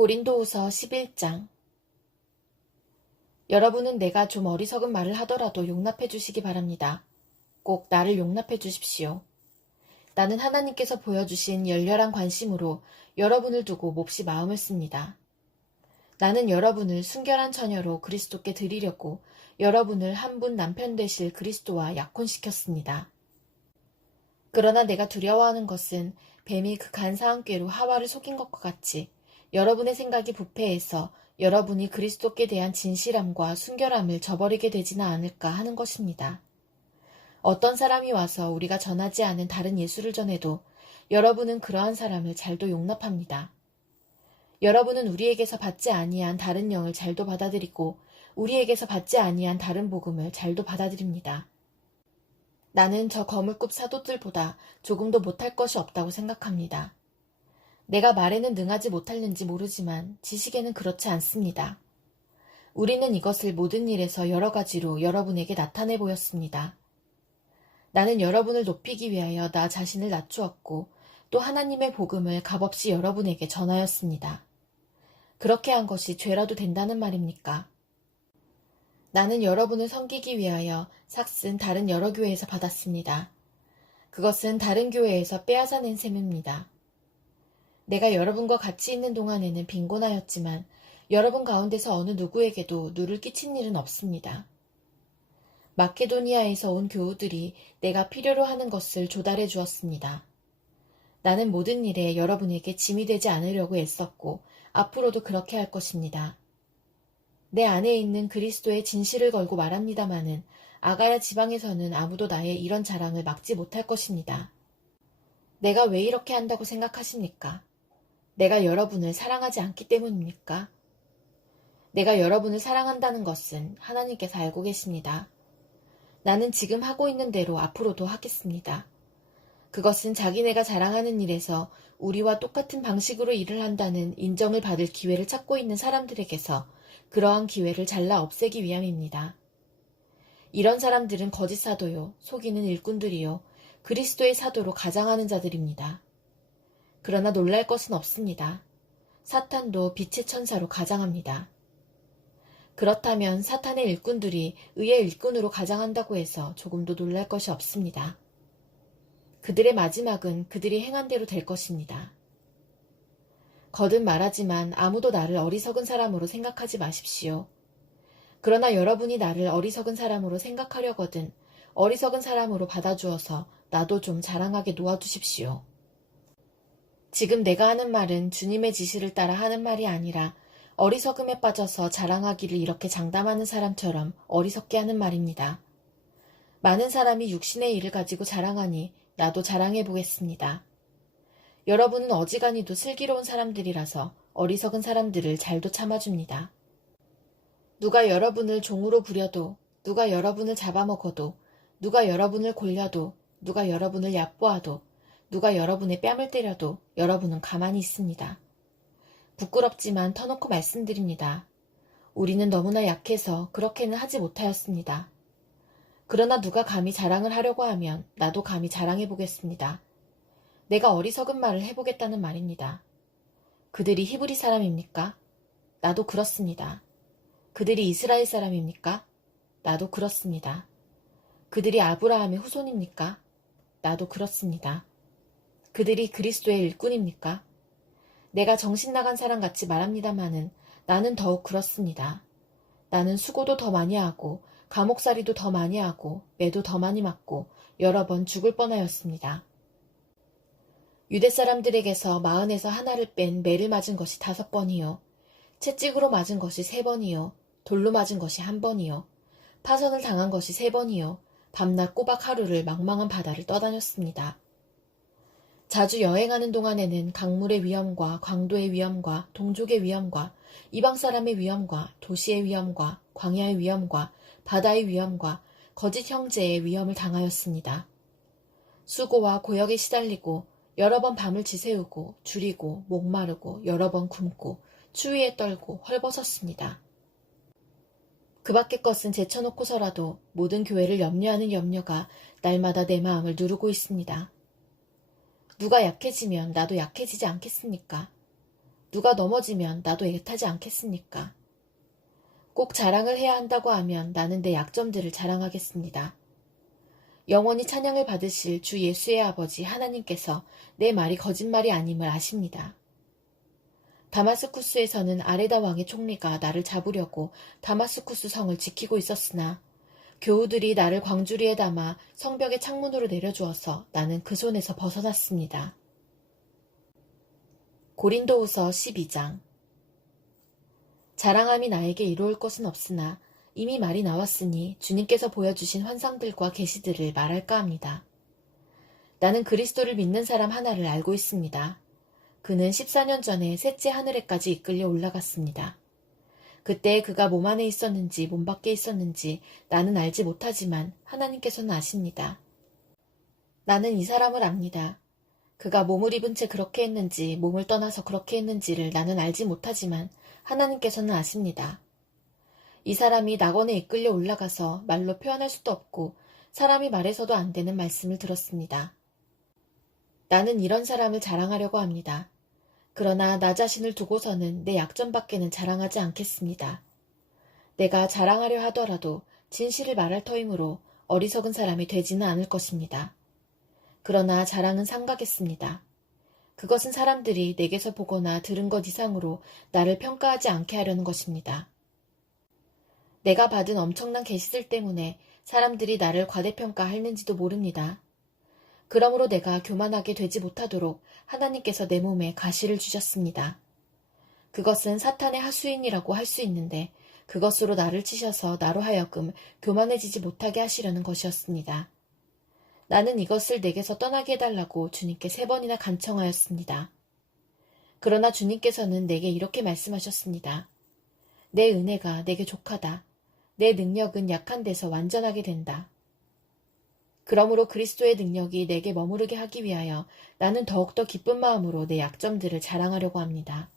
고린도후서 11장. 여러분은 내가 좀 어리석은 말을 하더라도 용납해 주시기 바랍니다. 꼭 나를 용납해 주십시오. 나는 하나님께서 보여주신 열렬한 관심으로 여러분을 두고 몹시 마음을 씁니다. 나는 여러분을 순결한 처녀로 그리스도께 드리려고 여러분을 한 분 남편 되실 그리스도와 약혼시켰습니다. 그러나 내가 두려워하는 것은 뱀이 그 간사한 꾀로 하와를 속인 것과 같이 여러분의 생각이 부패해서 여러분이 그리스도께 대한 진실함과 순결함을 저버리게 되지는 않을까 하는 것입니다. 어떤 사람이 와서 우리가 전하지 않은 다른 예수를 전해도 여러분은 그러한 사람을 잘도 용납합니다. 여러분은 우리에게서 받지 아니한 다른 영을 잘도 받아들이고 우리에게서 받지 아니한 다른 복음을 잘도 받아들입니다. 나는 저 거물급 사도들보다 조금도 못할 것이 없다고 생각합니다. 내가 말에는 능하지 못할는지 모르지만 지식에는 그렇지 않습니다. 우리는 이것을 모든 일에서 여러 가지로 여러분에게 나타내 보였습니다. 나는 여러분을 높이기 위하여 나 자신을 낮추었고 또 하나님의 복음을 값없이 여러분에게 전하였습니다. 그렇게 한 것이 죄라도 된다는 말입니까? 나는 여러분을 섬기기 위하여 삭슨 다른 여러 교회에서 받았습니다. 그것은 다른 교회에서 빼앗아낸 셈입니다. 내가 여러분과 같이 있는 동안에는 빈곤하였지만 여러분 가운데서 어느 누구에게도 누를 끼친 일은 없습니다. 마케도니아에서 온 교우들이 내가 필요로 하는 것을 조달해 주었습니다. 나는 모든 일에 여러분에게 짐이 되지 않으려고 애썼고 앞으로도 그렇게 할 것입니다. 내 안에 있는 그리스도의 진실을 걸고 말합니다마는 아가야 지방에서는 아무도 나의 이런 자랑을 막지 못할 것입니다. 내가 왜 이렇게 한다고 생각하십니까? 내가 여러분을 사랑하지 않기 때문입니까? 내가 여러분을 사랑한다는 것은 하나님께서 알고 계십니다. 나는 지금 하고 있는 대로 앞으로도 하겠습니다. 그것은 자기네가 자랑하는 일에서 우리와 똑같은 방식으로 일을 한다는 인정을 받을 기회를 찾고 있는 사람들에게서 그러한 기회를 잘라 없애기 위함입니다. 이런 사람들은 거짓 사도요, 속이는 일꾼들이요, 그리스도의 사도로 가장하는 자들입니다. 그러나 놀랄 것은 없습니다. 사탄도 빛의 천사로 가장합니다. 그렇다면 사탄의 일꾼들이 의의 일꾼으로 가장한다고 해서 조금도 놀랄 것이 없습니다. 그들의 마지막은 그들이 행한 대로 될 것입니다. 거듭 말하지만 아무도 나를 어리석은 사람으로 생각하지 마십시오. 그러나 여러분이 나를 어리석은 사람으로 생각하려거든 어리석은 사람으로 받아주어서 나도 좀 자랑하게 놓아주십시오. 지금 내가 하는 말은 주님의 지시를 따라 하는 말이 아니라 어리석음에 빠져서 자랑하기를 이렇게 장담하는 사람처럼 어리석게 하는 말입니다. 많은 사람이 육신의 일을 가지고 자랑하니 나도 자랑해 보겠습니다. 여러분은 어지간히도 슬기로운 사람들이라서 어리석은 사람들을 잘도 참아줍니다. 누가 여러분을 종으로 부려도, 누가 여러분을 잡아먹어도, 누가 여러분을 골려도, 누가 여러분을 얕보아도, 누가 여러분의 뺨을 때려도 여러분은 가만히 있습니다. 부끄럽지만 터놓고 말씀드립니다. 우리는 너무나 약해서 그렇게는 하지 못하였습니다. 그러나 누가 감히 자랑을 하려고 하면 나도 감히 자랑해 보겠습니다. 내가 어리석은 말을 해보겠다는 말입니다. 그들이 히브리 사람입니까? 나도 그렇습니다. 그들이 이스라엘 사람입니까? 나도 그렇습니다. 그들이 아브라함의 후손입니까? 나도 그렇습니다. 그들이 그리스도의 일꾼입니까? 내가 정신 나간 사람같이 말합니다마는 나는 더욱 그렇습니다. 나는 수고도 더 많이 하고 감옥살이도 더 많이 하고 매도 더 많이 맞고 여러 번 죽을 뻔하였습니다. 유대 사람들에게서 40에서 하나를 뺀 매를 맞은 것이 5번이요. 채찍으로 맞은 것이 3번이요. 돌로 맞은 것이 1번이요. 파선을 당한 것이 3번이요. 밤낮 꼬박 하루를 망망한 바다를 떠다녔습니다. 자주 여행하는 동안에는 강물의 위험과 광도의 위험과 동족의 위험과 이방 사람의 위험과 도시의 위험과 광야의 위험과 바다의 위험과 거짓 형제의 위험을 당하였습니다. 수고와 고역에 시달리고 여러 번 밤을 지새우고 줄이고 목마르고 여러 번 굶고 추위에 떨고 헐벗었습니다. 그 밖의 것은 제쳐놓고서라도 모든 교회를 염려하는 염려가 날마다 내 마음을 누르고 있습니다. 누가 약해지면 나도 약해지지 않겠습니까? 누가 넘어지면 나도 애타지 않겠습니까? 꼭 자랑을 해야 한다고 하면 나는 내 약점들을 자랑하겠습니다. 영원히 찬양을 받으실 주 예수의 아버지 하나님께서 내 말이 거짓말이 아님을 아십니다. 다마스쿠스에서는 아레다 왕의 총리가 나를 잡으려고 다마스쿠스 성을 지키고 있었으나 교우들이 나를 광주리에 담아 성벽의 창문으로 내려주어서 나는 그 손에서 벗어났습니다. 고린도후서 12장. 자랑함이 나에게 이루을 것은 없으나 이미 말이 나왔으니 주님께서 보여주신 환상들과 계시들을 말할까 합니다. 나는 그리스도를 믿는 사람 하나를 알고 있습니다. 그는 14년 전에 셋째 하늘에까지 이끌려 올라갔습니다. 그때 그가 몸 안에 있었는지 몸 밖에 있었는지 나는 알지 못하지만 하나님께서는 아십니다. 나는 이 사람을 압니다. 그가 몸을 입은 채 그렇게 했는지 몸을 떠나서 그렇게 했는지를 나는 알지 못하지만 하나님께서는 아십니다. 이 사람이 낙원에 이끌려 올라가서 말로 표현할 수도 없고 사람이 말해서도 안 되는 말씀을 들었습니다. 나는 이런 사람을 자랑하려고 합니다. 그러나 나 자신을 두고서는 내 약점밖에는 자랑하지 않겠습니다. 내가 자랑하려 하더라도 진실을 말할 터이므로 어리석은 사람이 되지는 않을 것입니다. 그러나 자랑은 삼가겠습니다. 그것은 사람들이 내게서 보거나 들은 것 이상으로 나를 평가하지 않게 하려는 것입니다. 내가 받은 엄청난 계시들 때문에 사람들이 나를 과대평가하는지도 모릅니다. 그러므로 내가 교만하게 되지 못하도록 하나님께서 내 몸에 가시를 주셨습니다. 그것은 사탄의 하수인이라고 할 수 있는데 그것으로 나를 치셔서 나로 하여금 교만해지지 못하게 하시려는 것이었습니다. 나는 이것을 내게서 떠나게 해달라고 주님께 3번이나 간청하였습니다. 그러나 주님께서는 내게 이렇게 말씀하셨습니다. 내 은혜가 내게 족하다. 내 능력은 약한 데서 완전하게 된다. 그러므로 그리스도의 능력이 내게 머무르게 하기 위하여 나는 더욱더 기쁜 마음으로 내 약점들을 자랑하려고 합니다.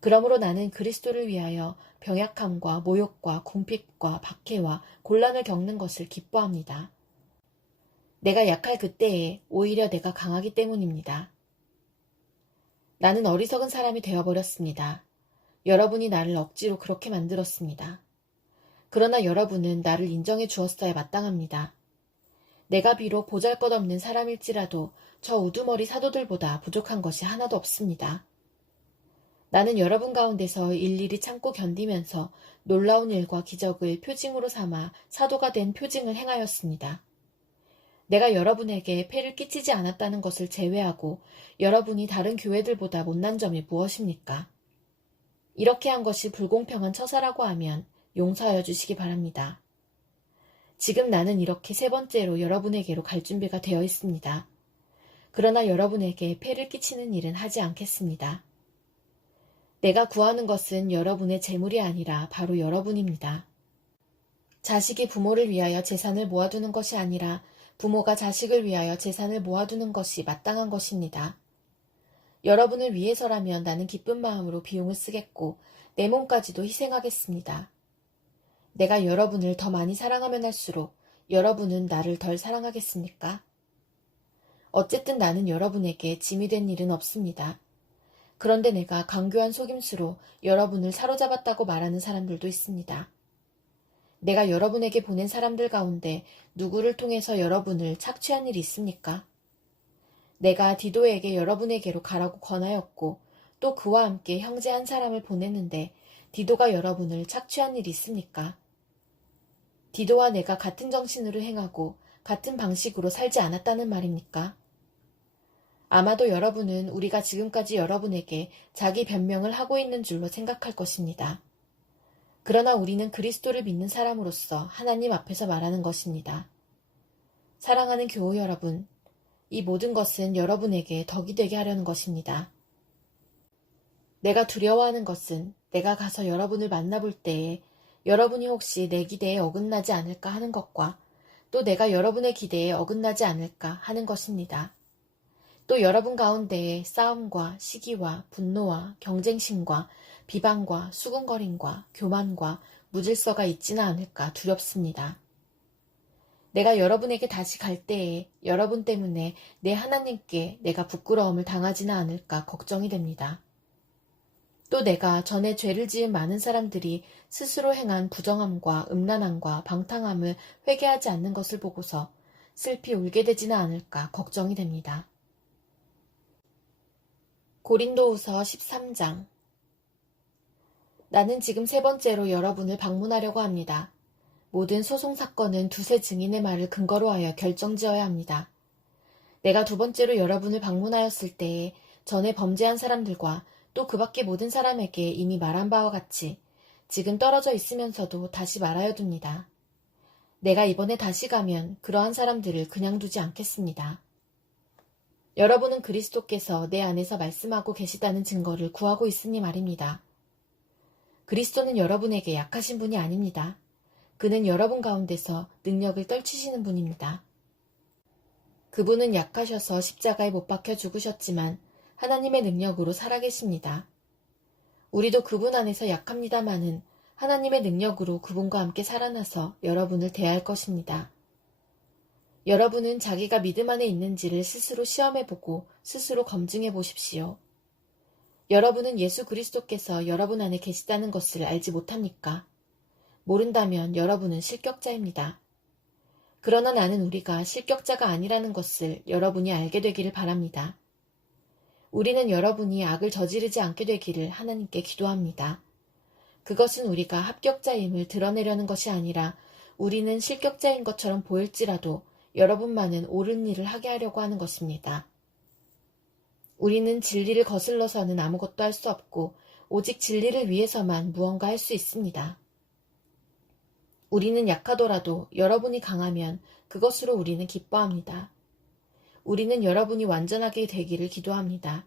그러므로 나는 그리스도를 위하여 병약함과 모욕과 궁핍과 박해와 곤란을 겪는 것을 기뻐합니다. 내가 약할 그때에 오히려 내가 강하기 때문입니다. 나는 어리석은 사람이 되어버렸습니다. 여러분이 나를 억지로 그렇게 만들었습니다. 그러나 여러분은 나를 인정해 주었어야 마땅합니다. 내가 비록 보잘것없는 사람일지라도 저 우두머리 사도들보다 부족한 것이 하나도 없습니다. 나는 여러분 가운데서 일일이 참고 견디면서 놀라운 일과 기적을 표징으로 삼아 사도가 된 표징을 행하였습니다. 내가 여러분에게 폐를 끼치지 않았다는 것을 제외하고 여러분이 다른 교회들보다 못난 점이 무엇입니까? 이렇게 한 것이 불공평한 처사라고 하면 용서하여 주시기 바랍니다. 지금 나는 이렇게 3번째로 여러분에게로 갈 준비가 되어 있습니다. 그러나 여러분에게 폐를 끼치는 일은 하지 않겠습니다. 내가 구하는 것은 여러분의 재물이 아니라 바로 여러분입니다. 자식이 부모를 위하여 재산을 모아두는 것이 아니라 부모가 자식을 위하여 재산을 모아두는 것이 마땅한 것입니다. 여러분을 위해서라면 나는 기쁜 마음으로 비용을 쓰겠고 내 몸까지도 희생하겠습니다. 내가 여러분을 더 많이 사랑하면 할수록 여러분은 나를 덜 사랑하겠습니까? 어쨌든 나는 여러분에게 짐이 된 일은 없습니다. 그런데 내가 강교한 속임수로 여러분을 사로잡았다고 말하는 사람들도 있습니다. 내가 여러분에게 보낸 사람들 가운데 누구를 통해서 여러분을 착취한 일이 있습니까? 내가 디도에게 여러분에게로 가라고 권하였고 또 그와 함께 형제 한 사람을 보냈는데 디도가 여러분을 착취한 일이 있습니까? 디도와 내가 같은 정신으로 행하고 같은 방식으로 살지 않았다는 말입니까? 아마도 여러분은 우리가 지금까지 여러분에게 자기 변명을 하고 있는 줄로 생각할 것입니다. 그러나 우리는 그리스도를 믿는 사람으로서 하나님 앞에서 말하는 것입니다. 사랑하는 교우 여러분, 이 모든 것은 여러분에게 덕이 되게 하려는 것입니다. 내가 두려워하는 것은 내가 가서 여러분을 만나볼 때에 여러분이 혹시 내 기대에 어긋나지 않을까 하는 것과 또 내가 여러분의 기대에 어긋나지 않을까 하는 것입니다. 또 여러분 가운데에 싸움과 시기와 분노와 경쟁심과 비방과 수군거림과 교만과 무질서가 있지는 않을까 두렵습니다. 내가 여러분에게 다시 갈 때에 여러분 때문에 내 하나님께 내가 부끄러움을 당하지는 않을까 걱정이 됩니다. 또 내가 전에 죄를 지은 많은 사람들이 스스로 행한 부정함과 음란함과 방탕함을 회개하지 않는 것을 보고서 슬피 울게 되지는 않을까 걱정이 됩니다. 고린도후서 13장. 나는 지금 세 번째로 여러분을 방문하려고 합니다. 모든 소송 사건은 두세 증인의 말을 근거로 하여 결정지어야 합니다. 내가 두 번째로 여러분을 방문하였을 때에 전에 범죄한 사람들과 또 그 밖의 모든 사람에게 이미 말한 바와 같이 지금 떨어져 있으면서도 다시 말하여 둡니다. 내가 이번에 다시 가면 그러한 사람들을 그냥 두지 않겠습니다. 여러분은 그리스도께서 내 안에서 말씀하고 계시다는 증거를 구하고 있으니 말입니다. 그리스도는 여러분에게 약하신 분이 아닙니다. 그는 여러분 가운데서 능력을 떨치시는 분입니다. 그분은 약하셔서 십자가에 못 박혀 죽으셨지만 하나님의 능력으로 살아계십니다. 우리도 그분 안에서 약합니다마는 하나님의 능력으로 그분과 함께 살아나서 여러분을 대할 것입니다. 여러분은 자기가 믿음 안에 있는지를 스스로 시험해보고 스스로 검증해 보십시오. 여러분은 예수 그리스도께서 여러분 안에 계시다는 것을 알지 못합니까? 모른다면 여러분은 실격자입니다. 그러나 나는 우리가 실격자가 아니라는 것을 여러분이 알게 되기를 바랍니다. 우리는 여러분이 악을 저지르지 않게 되기를 하나님께 기도합니다. 그것은 우리가 합격자임을 드러내려는 것이 아니라 우리는 실격자인 것처럼 보일지라도 여러분만은 옳은 일을 하게 하려고 하는 것입니다. 우리는 진리를 거슬러서는 아무것도 할 수 없고 오직 진리를 위해서만 무언가 할 수 있습니다. 우리는 약하더라도 여러분이 강하면 그것으로 우리는 기뻐합니다. 우리는 여러분이 완전하게 되기를 기도합니다.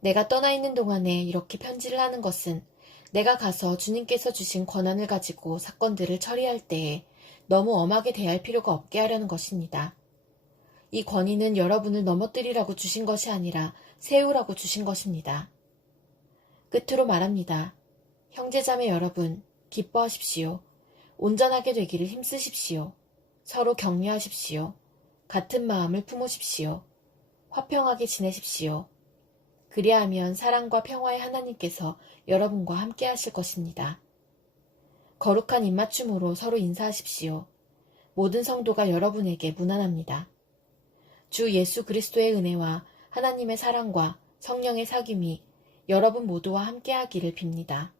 내가 떠나 있는 동안에 이렇게 편지를 하는 것은 내가 가서 주님께서 주신 권한을 가지고 사건들을 처리할 때에 너무 엄하게 대할 필요가 없게 하려는 것입니다. 이 권위는 여러분을 넘어뜨리라고 주신 것이 아니라 세우라고 주신 것입니다. 끝으로 말합니다. 형제자매 여러분, 기뻐하십시오. 온전하게 되기를 힘쓰십시오. 서로 격려하십시오. 같은 마음을 품으십시오. 화평하게 지내십시오. 그리하면 사랑과 평화의 하나님께서 여러분과 함께 하실 것입니다. 거룩한 입맞춤으로 서로 인사하십시오. 모든 성도가 여러분에게 문안합니다. 주 예수 그리스도의 은혜와 하나님의 사랑과 성령의 사귐이 여러분 모두와 함께 하기를 빕니다.